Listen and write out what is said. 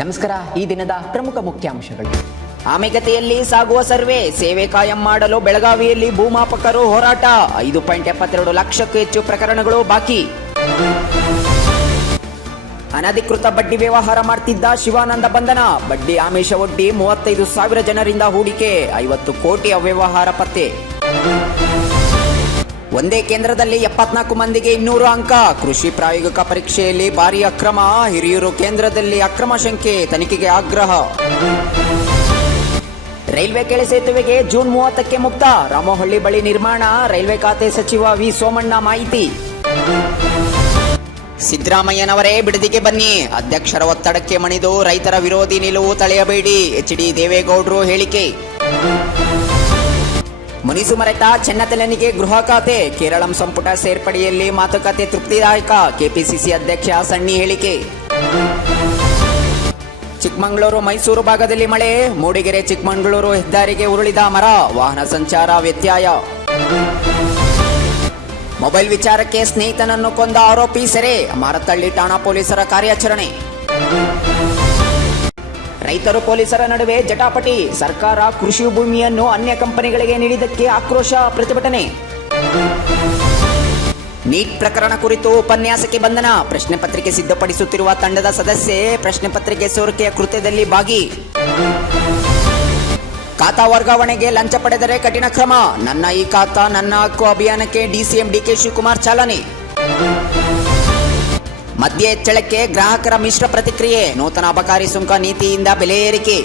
ನಮಸ್ಕಾರ. ಈ ದಿನದ ಪ್ರಮುಖ ಮುಖ್ಯಾಂಶಗಳು. ಆಮೆಗತಿಯಲ್ಲಿ ಸಾಗುವ ಸರ್ವೆ ಸೇವೆ ಕಾಯಂ ಮಾಡಲು ಬೆಳಗಾವಿಯಲ್ಲಿ ಭೂಮಾಪಕರು ಹೋರಾಟ. 5.72 ಲಕ್ಷಕ್ಕೂ ಹೆಚ್ಚು ಪ್ರಕರಣಗಳು ಬಾಕಿ. ಅನಧಿಕೃತ ಬಡ್ಡಿ ವ್ಯವಹಾರ ಮಾಡ್ತಿದ್ದ ಶಿವಾನಂದ ಬಂಧನ. ಬಡ್ಡಿ ಆಮಿಷ ಒಡ್ಡಿ 35,000 ಜನರಿಂದ ಹೂಡಿಕೆ. 50 ಕೋಟಿ ಅವ್ಯವಹಾರ ಪತ್ತೆ. ಒಂದೇ ಕೇಂದ್ರದಲ್ಲಿ 74 ಮಂದಿಗೆ 200 ಅಂಕ. ಕೃಷಿ ಪ್ರಾಯೋಗಿಕ ಪರೀಕ್ಷೆಯಲ್ಲಿ ಭಾರೀ ಅಕ್ರಮ. ಹಿರಿಯೂರು ಕೇಂದ್ರದಲ್ಲಿ ಅಕ್ರಮ ಶಂಕೆ, ತನಿಖೆಗೆ ಆಗ್ರಹ. ರೈಲ್ವೆ ಕೆಳ ಸೇತುವೆಗೆ ಜೂನ್ 30ಕ್ಕೆ ಮುಕ್ತ. ರಾಮೋಹಳ್ಳಿ ಬಳಿ ನಿರ್ಮಾಣ. ರೈಲ್ವೆ ಖಾತೆ ಸಚಿವ ವಿ ಸೋಮಣ್ಣ ಮಾಹಿತಿ. ಸಿದ್ದರಾಮಯ್ಯನವರೇ ಬಿಡದಿಗೆ ಬನ್ನಿ. ಅಧ್ಯಕ್ಷರ ಒತ್ತಡಕ್ಕೆ ಮಣಿದು ರೈತರ ವಿರೋಧಿ ನಿಲುವು ತಳೆಯಬೇಡಿ. ಎಚ್.ಡಿ. ದೇವೇಗೌಡರು ಹೇಳಿಕೆ. ಮುನಿಸು ಮರೆತ ಚೆನ್ನತಲೆನಿಗೆ ಗೃಹ ಖಾತೆ. ಕೇರಳಂ ಸಂಪುಟ ಸೇರ್ಪಡೆಯಲ್ಲಿ ಮಾತುಕತೆ ತೃಪ್ತಿದಾಯಕ. ಕೆಪಿಸಿಸಿ ಅಧ್ಯಕ್ಷ ಸಣ್ಣಿ ಹೇಳಿಕೆ. ಚಿಕ್ಕಮಗಳೂರು ಮೈಸೂರು ಭಾಗದಲ್ಲಿ ಮಳೆ. ಮೂಡಿಗೆರೆ ಚಿಕ್ಕಮಗಳೂರು ಹೆದ್ದಾರಿಗೆ ಉರುಳಿದ ಮರ. ವಾಹನ ಸಂಚಾರ ವ್ಯತ್ಯಯ. ಮೊಬೈಲ್ ವಿಚಾರಕ್ಕೆ ಸ್ನೇಹಿತನನ್ನು ಕೊಂದ ಆರೋಪಿ ಸೆರೆ. ಮಾರತ್ತಹಳ್ಳಿ ಠಾಣಾ ಪೊಲೀಸರ ಕಾರ್ಯಾಚರಣೆ. ರೈತರು ಪೊಲೀಸರ ನಡುವೆ ಜಟಾಪಟಿ. ಸರ್ಕಾರ ಕೃಷಿ ಭೂಮಿಯನ್ನು ಅನ್ಯ ಕಂಪನಿಗಳಿಗೆ ನೀಡಿದ್ದಕ್ಕೆ ಆಕ್ರೋಶ, ಪ್ರತಿಭಟನೆ. ನೀಟ್ ಪ್ರಕರಣ ಕುರಿತು ಉಪನ್ಯಾಸಕ್ಕೆ ಬಂಧನ. ಪ್ರಶ್ನೆ ಪತ್ರಿಕೆ ಸಿದ್ಧಪಡಿಸುತ್ತಿರುವ ತಂಡದ ಸದಸ್ಯೆ ಪ್ರಶ್ನೆ ಪತ್ರಿಕೆ ಸೋರಿಕೆಯ ಕೃತ್ಯದಲ್ಲಿ ಭಾಗಿ. ಖಾತಾ ವರ್ಗಾವಣೆಗೆ ಲಂಚ ಪಡೆದರೆ ಕಠಿಣ ಕ್ರಮ. ನನ್ನ ಈ ಖಾತಾ ನನ್ನ ಹಕ್ಕು ಅಭಿಯಾನಕ್ಕೆ ಡಿಸಿಎಂ ಡಿಕೆ ಶಿವಕುಮಾರ್ ಚಾಲನೆ. ಮದ್ಯ ಹೆಚ್ಚಳಕ್ಕೆ ಗ್ರಾಹಕರ ಮಿಶ್ರ ಪ್ರತಿಕ್ರಿಯೆ. ನೂತನ ಅಬಕಾರಿ ಸುಂಕ ನೀತಿಯಿಂದ ಬೆಲೆ ಏರಿಕೆ.